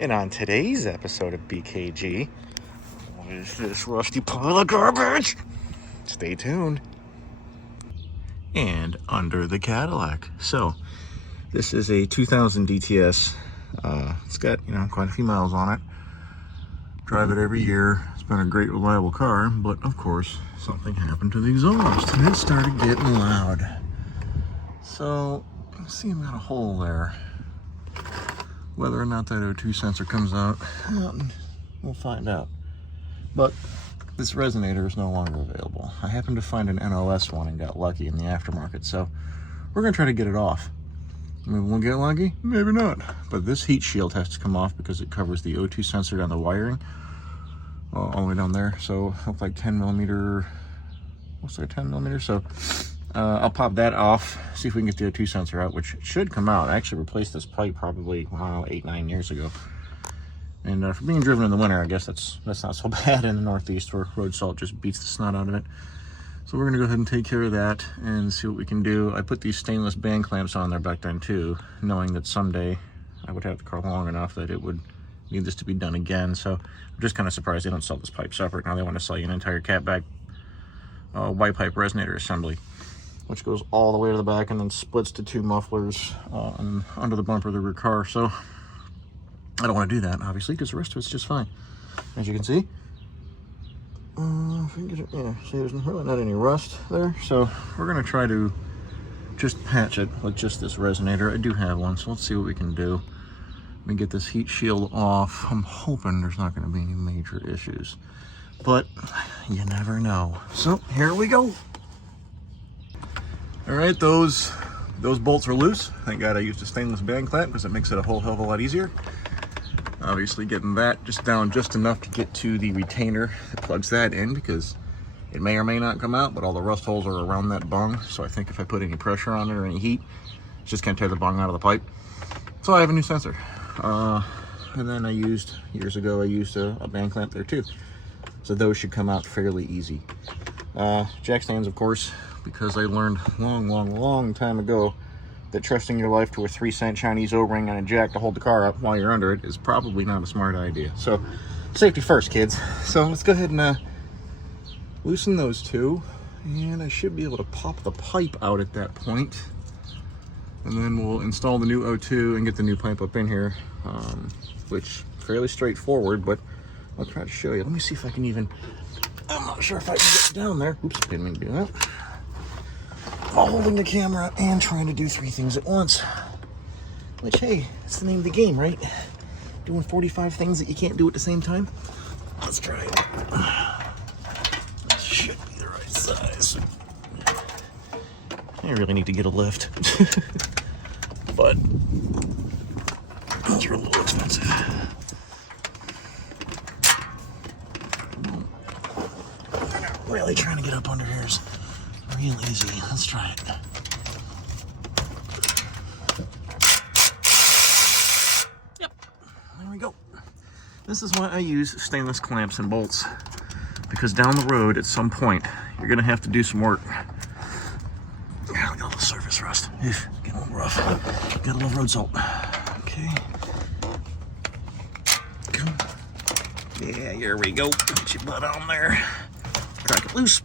And on today's episode of BKG, what is this rusty pile of garbage? Stay tuned. And under the Cadillac. So, this is a 2000 DTS. It's got, quite a few miles on it. Drive it every year. It's been a great, reliable car, but of course, something happened to the exhaust and it started getting loud. So, you see I've got a hole there. Whether or not that O2 sensor comes out, we'll find out. But this resonator is no longer available. I happened to find an NOS one and got lucky in the aftermarket, so we're gonna try to get it off. Maybe we'll get lucky, maybe not. But this heat shield has to come off because it covers the O2 sensor down the wiring, all the way down there. So looks like 10 millimeter, looks like 10 millimeters. So I'll pop that off, see if we can get the O2 sensor out, which should come out. I actually replaced this pipe probably, 8-9 years ago. And for being driven in the winter, I guess that's not so bad in the Northeast where road salt just beats the snot out of it. So we're gonna go ahead and take care of that and see what we can do. I put these stainless band clamps on there back then too, knowing that someday I would have the car long enough that it would need this to be done again. So I'm just kind of surprised they don't sell this pipe separate. Now they want to sell you an entire catback white pipe resonator assembly, which goes all the way to the back and then splits to two mufflers under the bumper of the rear car. So I don't want to do that, obviously, because the rest of it's just fine. As you can see, if we can get it, yeah, see, there's really not any rust there. So we're going to try to just patch it with just this resonator. I do have one, so let's see what we can do. Let me get this heat shield off. I'm hoping there's not going to be any major issues, but you never know. So here we go. All right, those bolts are loose. Thank God I used a stainless band clamp because it makes it a whole hell of a lot easier. Obviously getting that just down just enough to get to the retainer that plugs that in, because it may or may not come out, but all the rust holes are around that bung. So I think if I put any pressure on it or any heat, it's just gonna tear the bung out of the pipe. So I have a new sensor. And then years ago, I used a band clamp there too. So those should come out fairly easy. Jack stands, of course, because I learned long time ago that trusting your life to a 3-cent Chinese O-ring and a jack to hold the car up while you're under it is probably not a smart idea. So safety first, kids. So let's go ahead and loosen those two, and I should be able to pop the pipe out at that point. And then we'll install the new O2 and get the new pipe up in here, which fairly straightforward, but I'll try to show you. Let me see if I can even, I'm not sure if I can get down there. Oops, didn't mean to do that. While holding the camera and trying to do 3 things at once. Which, hey, that's the name of the game, right? Doing 45 things that you can't do at the same time. Let's try it. This should be the right size. I really need to get a lift. But those are a little expensive. Really trying to get up under here is real easy. Let's try it. Yep, there we go. This is why I use stainless clamps and bolts, because down the road at some point you're gonna have to do some work. Yeah, look at all the surface rust. Getting a little rough. Got a little road salt. Okay. Come. Yeah, here we go. Get your butt on there. Crack it loose.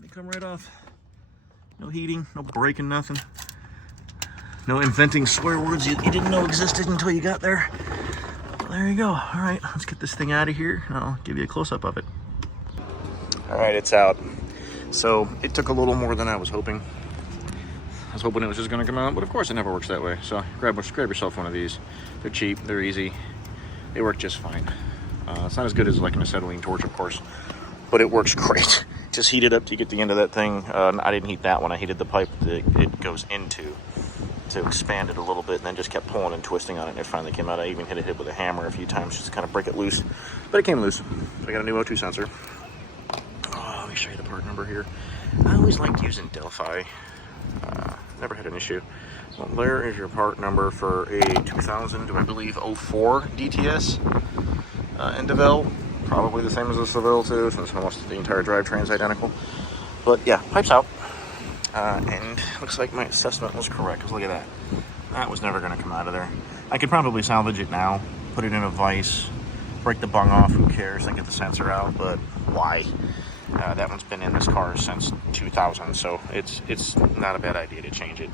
They come right off. No heating, no braking, nothing. No inventing swear words you didn't know existed until you got there. Well, there you go. All right, let's get this thing out of here. I'll give you a close-up of it. All right, it's out. So it took a little more than I was hoping. I was hoping it was just gonna come out, but of course it never works that way. So grab yourself one of these. They're cheap, they're easy. They work just fine. It's not as good as like an acetylene torch, of course, but it works great. Just heat it up to get the end of that thing. I didn't heat that one. I heated the pipe that it goes into to expand it a little bit, and then just kept pulling and twisting on it, and it finally came out. I even hit it with a hammer a few times just to kind of break it loose, but it came loose. So I got a new O2 sensor. Let me show you the part number here. I always liked using Delphi. Never had an issue. Well, there is your part number for a 2000, I believe, 04 DTS in DeVille. Probably the same as the DeVille too, since almost the entire drivetrain is identical. But yeah, pipe's out. And looks like my assessment was correct, because look at that. That was never going to come out of there. I could probably salvage it now, put it in a vise, break the bung off, who cares, and get the sensor out, but why? That one's been in this car since 2000, so it's not a bad idea to change it.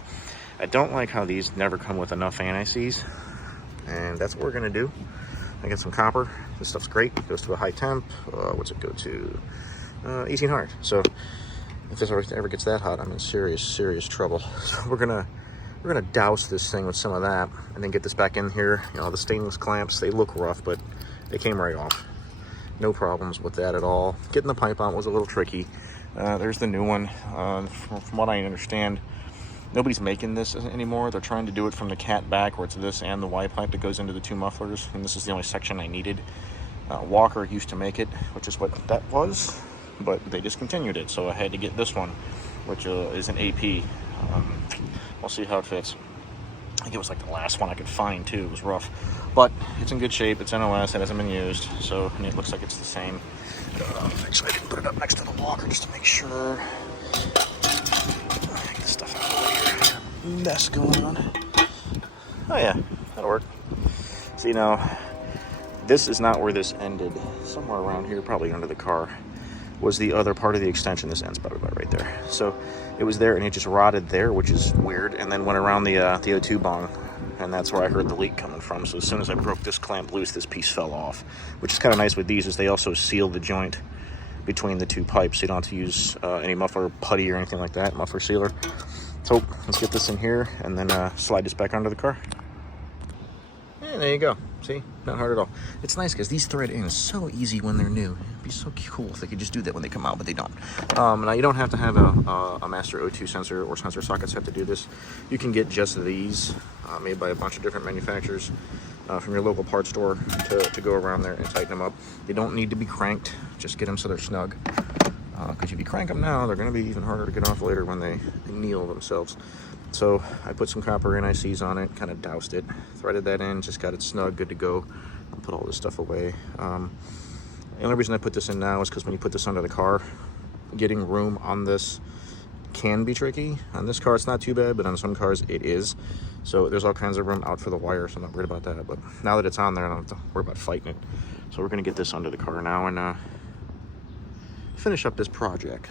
I don't like how these never come with enough anti-seize, and that's what we're gonna do. I got some copper. This stuff's great. It goes to a high temp. What's it go to? 1800. So if this ever gets that hot, I'm in serious trouble. So we're gonna douse this thing with some of that, and then get this back in here. You know, the stainless clamps, they look rough, but they came right off. No problems with that at all. Getting the pipe out was a little tricky. There's the new one. From what I understand, nobody's making this anymore. They're trying to do it from the cat back, where it's this and the Y pipe that goes into the two mufflers, and this is the only section I needed. Walker used to make it, which is what that was, but they discontinued it, so I had to get this one, which is an AP. We'll see how it fits. I think it was like the last one I could find too. It was rough, but it's in good shape. It's NOS. It hasn't been used, so and it looks like it's the same. Actually, I can put it up next to the Walker just to make sure. Get this stuff out of the way here. Mess going on. Oh yeah, that'll work. So this is not where this ended. Somewhere around here, probably under the car, was the other part of the extension. This ends probably right there. So it was there, and it just rotted there, which is weird, and then went around the O2 bung, and that's where I heard the leak coming from. So as soon as I broke this clamp loose, this piece fell off, which is kind of nice with these, is they also seal the joint between the two pipes, so you don't have to use any muffler putty or anything like that, muffler sealer. So let's get this in here, and then slide this back onto the car. And there you go. See, not hard at all. It's nice because these thread in so easy when they're new. It'd be so cool if they could just do that when they come out, but they don't. Now you don't have to have a master O2 sensor or sensor sockets have to do this. You can get just these made by a bunch of different manufacturers from your local parts store to go around there and tighten them up. They don't need to be cranked. Just get them so they're snug. Because if you crank them now, they're going to be even harder to get off later when they kneel themselves. So I put some copper NICs on it, kind of doused it, threaded that in, just got it snug, good to go. I'll put all this stuff away. The only reason I put this in now is because when you put this under the car, getting room on this can be tricky. On this car, it's not too bad, but on some cars, it is. So there's all kinds of room out for the wire, so I'm not worried about that. But now that it's on there, I don't have to worry about fighting it. So we're going to get this under the car now and finish up this project.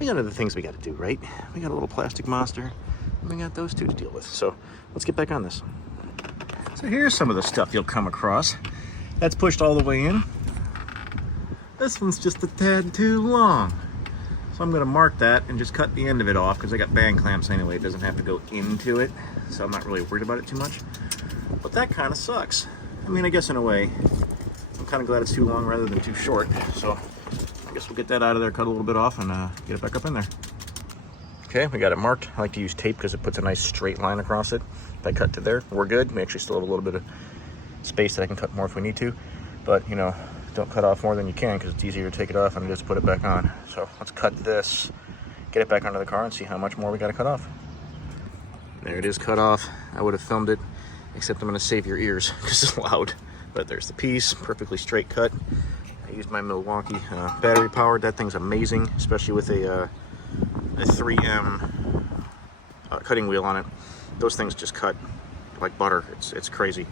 We got other things we got to do, right? We got a little plastic monster, and we got those two to deal with. So let's get back on this. So here's some of the stuff you'll come across. That's pushed all the way in. This one's just a tad too long. So I'm gonna mark that and just cut the end of it off because I got band clamps anyway. It doesn't have to go into it. So I'm not really worried about it too much. But that kind of sucks. I mean, I guess in a way, I'm kind of glad it's too long rather than too short. So I guess we'll get that out of there, cut a little bit off, and get it back up in there. Okay, we got it marked. I like to use tape because it puts a nice straight line across it. If I cut to there, we're good. We actually still have a little bit of space that I can cut more if we need to. But, you know, don't cut off more than you can because it's easier to take it off and just put it back on. So let's cut this, get it back onto the car, and see how much more we got to cut off. There it is, cut off. I would have filmed it, except I'm going to save your ears because it's loud. But there's the piece, perfectly straight cut. I used my Milwaukee battery powered. That thing's amazing, especially with a 3M cutting wheel on it. Those things just cut like butter. It's crazy.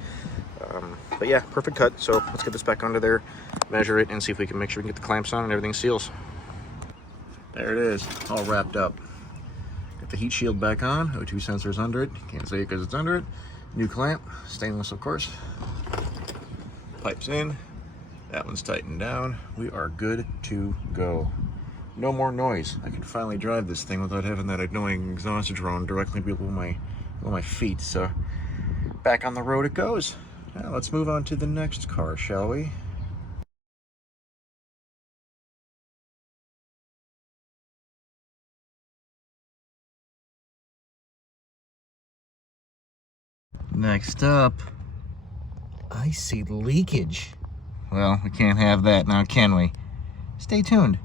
But yeah, perfect cut. So let's get this back under there, measure it, and see if we can make sure we can get the clamps on and everything seals. There it is, all wrapped up. Got the heat shield back on, O2 sensors under it. Can't say it because it's under it. New clamp, stainless of course. Pipes in. That one's tightened down. We are good to go. No more noise. I can finally drive this thing without having that annoying exhaust drone directly below my feet. So back on the road it goes. Now let's move on to the next car, shall we? Next up, I see leakage. Well, we can't have that now, can we? Stay tuned.